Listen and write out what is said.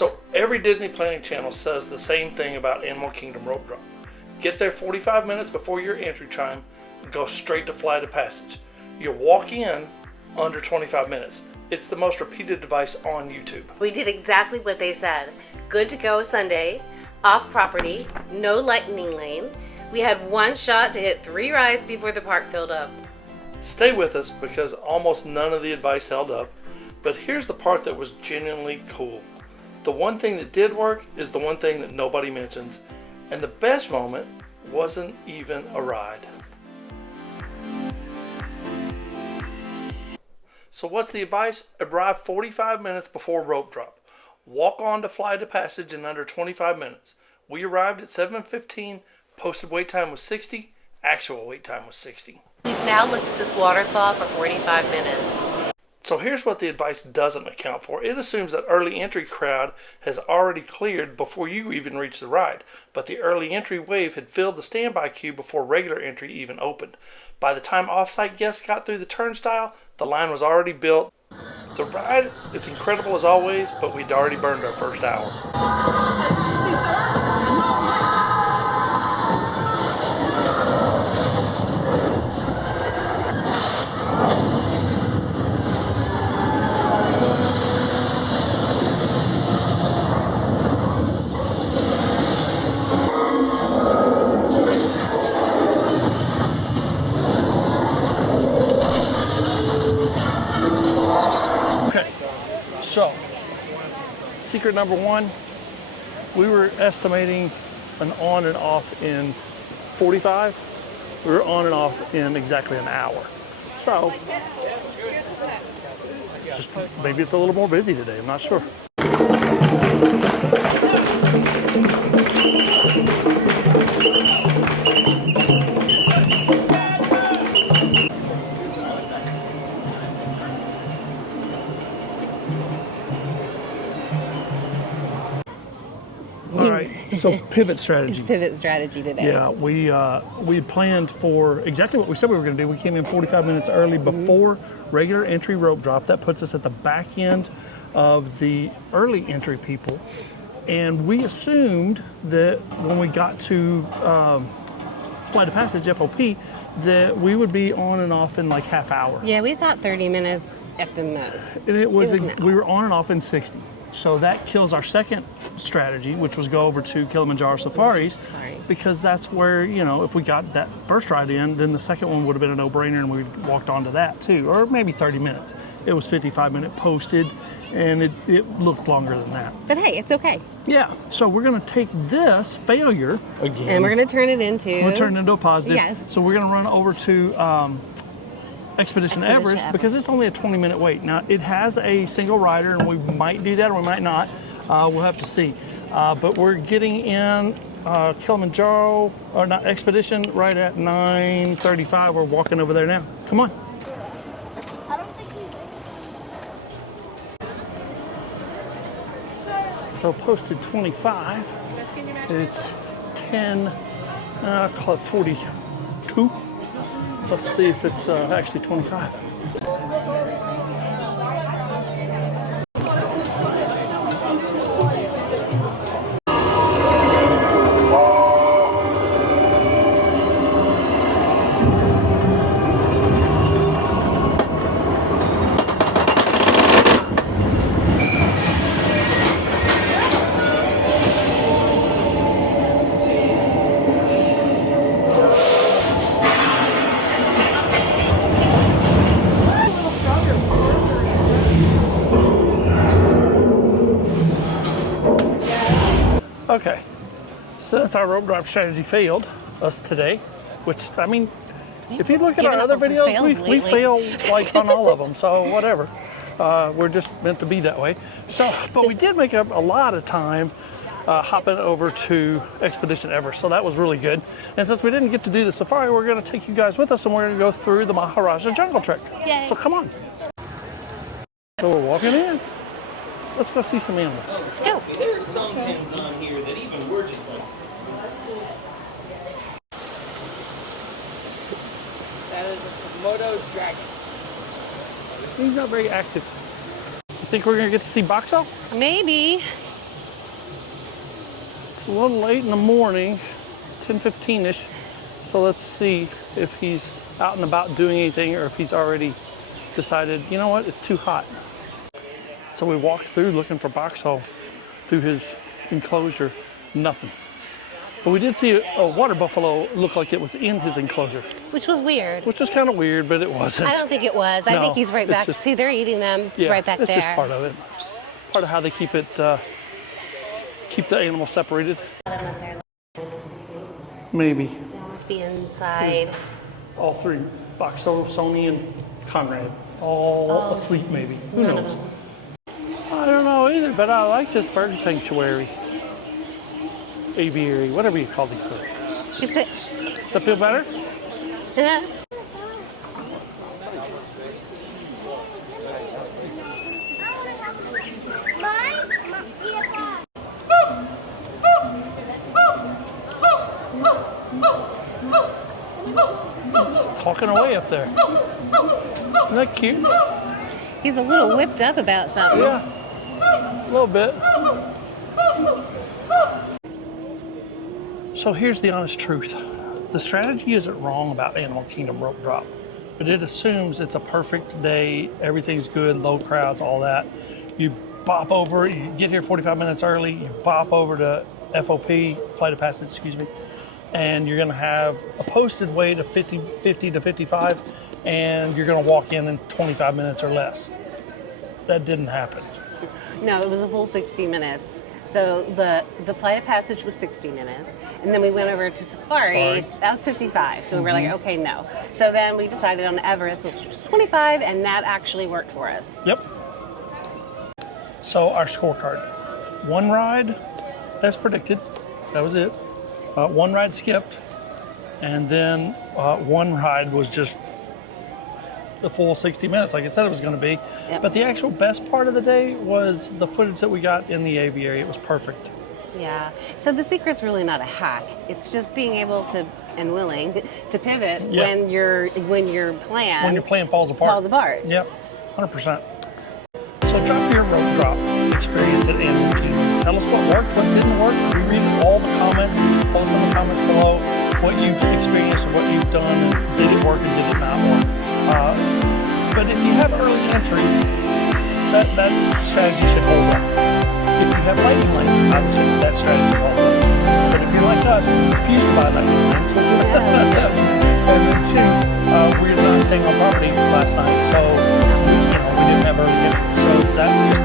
So every Disney Planning channel says the same thing about Animal Kingdom rope drop. Get there 45 minutes before your entry time and go straight to Flight of Passage. You'll walk in under 25 minutes. It's the most repeated device on YouTube. We did exactly what they said. Good to go Sunday, off property, no lightning lane. We had one shot to hit 3 rides before the park filled up. Stay with us because almost none of the advice held up, but here's the part that was genuinely cool. The one thing that did work is the one thing that nobody mentions, and the best moment wasn't even a ride. So what's the advice? Arrive 45 minutes before rope drop. Walk on to Flight of Passage in under 25 minutes. We arrived at 7:15, posted wait time was 60, actual wait time was 60. We've now looked at this waterfall for 45 minutes. So here's what the advice doesn't account for. It assumes that early entry crowd has already cleared before you even reach the ride. But the early entry wave had filled the standby queue before regular entry even opened. By the time off-site guests got through the turnstile, the line was already built. The ride is incredible as always, but we'd already burned our first hour. So, secret number one, we were estimating an on and off in 45. We were on and off in exactly an hour. So, maybe it's a little more busy today, I'm not sure. So pivot strategy. It's pivot strategy today. Yeah, we had planned for exactly what we said we were going to do. We came in 45 minutes early before regular entry rope drop. That puts us at the back end of the early entry people. And we assumed that when we got to Flight of Passage, FOP, that we would be on and off in like half hour. Yeah, we thought 30 minutes at the most. And we were on and off in 60. So that kills our second strategy, which was go over to Kilimanjaro Safaris, because that's where, you know, if we got that first ride in, then the second one would have been a no-brainer and we walked onto that too, or maybe 30 minutes. It was 55-minute posted, and it looked longer than that. But hey, it's okay. Yeah, so we're going to take this failure again. And we're going to turn it into... We'll turn it into a positive. Yes. So we're going to run over to Expedition Everest because it's only a 20-minute wait. Now, it has a single rider, and we might do that or we might not. We'll have to see. But we're getting in Kilimanjaro, or not, Expedition right at 9:35. We're walking over there now. Come on. So posted 25. It's 10, call it 42. Let's see if it's actually 25. Okay, so that's our rope drop strategy failed us today, which, I mean, if you look at our other videos, we fail like on all of them, so whatever. We're just meant to be that way. So, but we did make up a lot of time hopping over to Expedition Everest, so that was really good. And since we didn't get to do the safari, we're going to take you guys with us and we're going to go through the Maharaja Jungle Trek. Yay. So come on. So we're walking in. Let's go see some animals. Let's go. There are some pins on here that even we're just like... That is a Komodo dragon. He's not very active. You think we're going to get to see Boxel? Maybe. It's a little late in the morning, 10:15-ish. So let's see if he's out and about doing anything or if he's already decided, you know what, it's too hot. So we walked through looking for box hole through his enclosure, nothing. But we did see a water buffalo look like it was in his enclosure. Which was weird. Which was kind of weird, but it wasn't. I don't think it was. I think he's right back. See, they're eating them right back there. It's just part of it. Part of how they keep it, keep the animals separated. Maybe. They must be inside. All three, Boxo, Sony, and Conrad, all asleep maybe. Who knows? I don't know either, but I like this bird sanctuary. Aviary, whatever you call these things. It's it. Does that feel better? Yeah. Just talking away up there. Isn't that cute? He's a little whipped up about something. Yeah, a little bit. So here's the honest truth. The strategy isn't wrong about Animal Kingdom rope drop, but it assumes it's a perfect day, everything's good, low crowds, all that. You bop over, you get here 45 minutes early, you bop over to FOP, Flight of Passage, excuse me, and you're gonna have a posted wait of 50 to 55, and you're gonna walk in 25 minutes or less. That didn't happen. No, it was a full 60 minutes. So the Flight of Passage was 60 minutes, and then we went over to Safari. That was 55. So we were like, okay, no. So then we decided on Everest, which was 25, and that actually worked for us. Yep. So our scorecard: one ride, as predicted. That was it. One ride skipped, and then one ride was just the full 60 minutes, like it said it was going to be. Yep. But the actual best part of the day was the footage that we got in the aviary. It was perfect. Yeah. So the secret's really not a hack. It's just being able to and willing to pivot when your plan falls apart. Yep, 100%. So drop your rope drop experience at Animal Kingdom. Tell us what worked, what didn't work. We read all the comments. Tell us in the comments below what you've experienced, what you've done, did it work and did it not work. But if you have early entry, that strategy should hold up. If you have lightning lanes, I would say that strategy should hold up. But if you're like us, refuse to buy lightning lanes. And then two, we're not staying on property last night, so we didn't have early entry. So that just